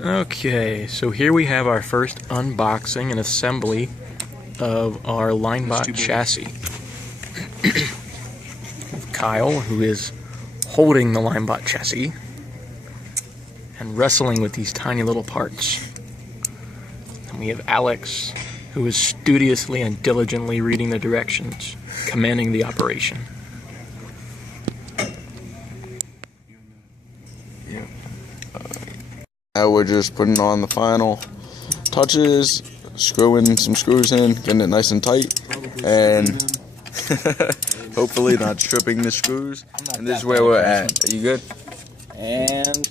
Okay, so here we have our first unboxing and assembly of our LineBot chassis. Kyle, who is holding the LineBot chassis and wrestling with these tiny little parts. And we have Alex, who is studiously and diligently reading the directions, commanding the operation. Now we're just putting on the final touches, screwing some screws in, getting it nice and tight, and hopefully not tripping the screws. And this is where we're at. Are you good? And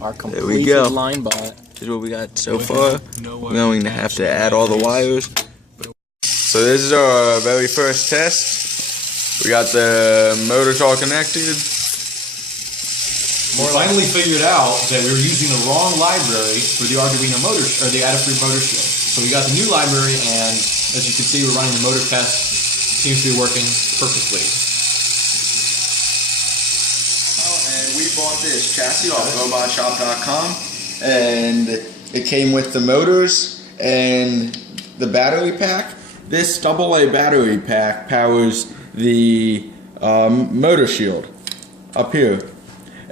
our completed LineBot. This is what we got so far. We're going to have to add all the wires. So this is our very first test. We got the motors all connected. We finally figured out that we were using the wrong library for the Arduino motor, or the Adafruit motor shield. So we got the new library, and as you can see, we're running the motor test. It seems to be working perfectly. And we bought this chassis off LineBot.com, and it came with the motors and the battery pack. This AA battery pack powers the motor shield up here.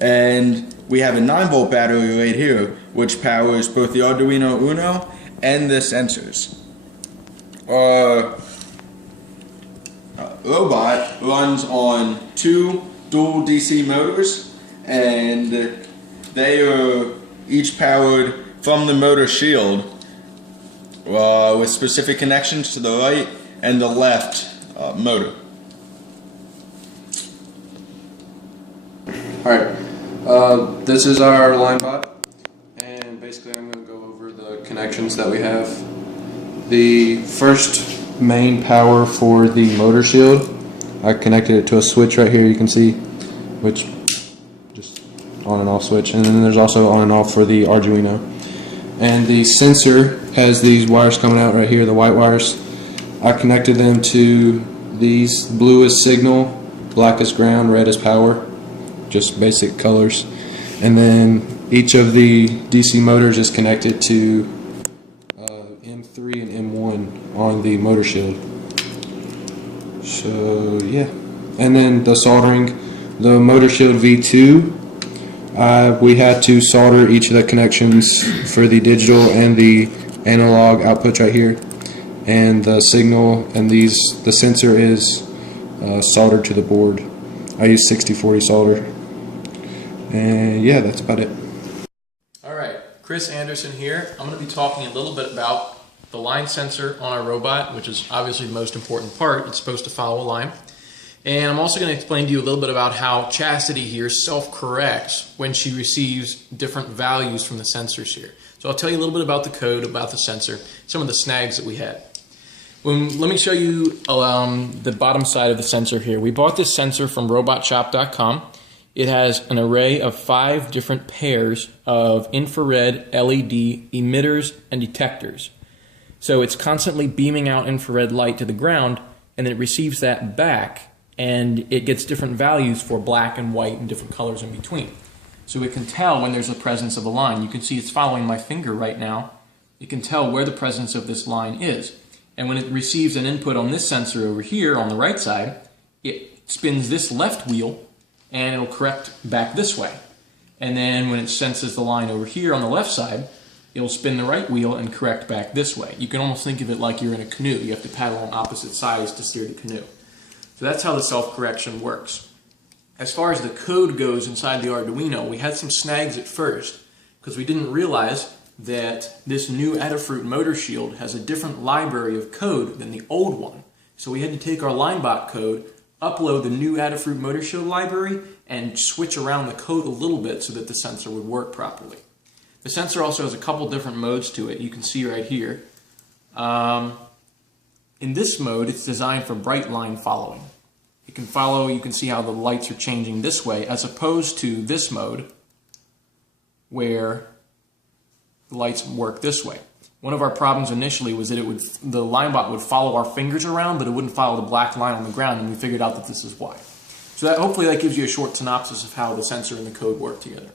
And we have a 9-volt battery right here, which powers both the Arduino Uno and the sensors. Our robot runs on 2 dual DC motors, and they are each powered from the motor shield with specific connections to the right and the left motor. Alright, this is our LineBot, and basically I'm going to go over the connections that we have. The first main power for the motor shield, I connected it to a switch right here, you can see, which just on and off switch, and then there's also on and off for the Arduino. And the sensor has these wires coming out right here, the white wires. I connected them to these. Blue is signal, black is ground, red is power. Just basic colors. And then each of the DC motors is connected to M3 and M1 on the motor shield. So yeah, and then the soldering, the motor shield V2, we had to solder each of the connections for the digital and the analog outputs right here, and the signal and the sensor is soldered to the board. I use 60/40 solder. And yeah, that's about it. Alright, Chris Anderson here. I'm going to be talking a little bit about the line sensor on our robot, which is obviously the most important part. It's supposed to follow a line. And I'm also going to explain to you a little bit about how Chastity here self-corrects when she receives different values from the sensors here. So I'll tell you a little bit about the code, about the sensor, some of the snags that we had. Let me show you the bottom side of the sensor here. We bought this sensor from robotshop.com. It has an array of 5 different pairs of infrared LED emitters and detectors. So it's constantly beaming out infrared light to the ground, and then it receives that back, and it gets different values for black and white and different colors in between. So it can tell when there's a presence of a line. You can see it's following my finger right now. It can tell where the presence of this line is. And when it receives an input on this sensor over here on the right side, it spins this left wheel, and it'll correct back this way. And then when it senses the line over here on the left side, it'll spin the right wheel and correct back this way. You can almost think of it like you're in a canoe. You have to paddle on opposite sides to steer the canoe. So that's how the self-correction works. As far as the code goes inside the Arduino, we had some snags at first because we didn't realize that this new Adafruit motor shield has a different library of code than the old one. So we had to take our LineBot code, upload the new Adafruit motor shield library, and switch around the code a little bit so that the sensor would work properly. The sensor also has a couple different modes to it. You can see right here. In this mode, it's designed for bright line following. It can follow, you can see how the lights are changing this way, as opposed to this mode, where the lights work this way. One of our problems initially was that the LineBot would follow our fingers around, but it wouldn't follow the black line on the ground, and we figured out that this is why. So hopefully that gives you a short synopsis of how the sensor and the code work together.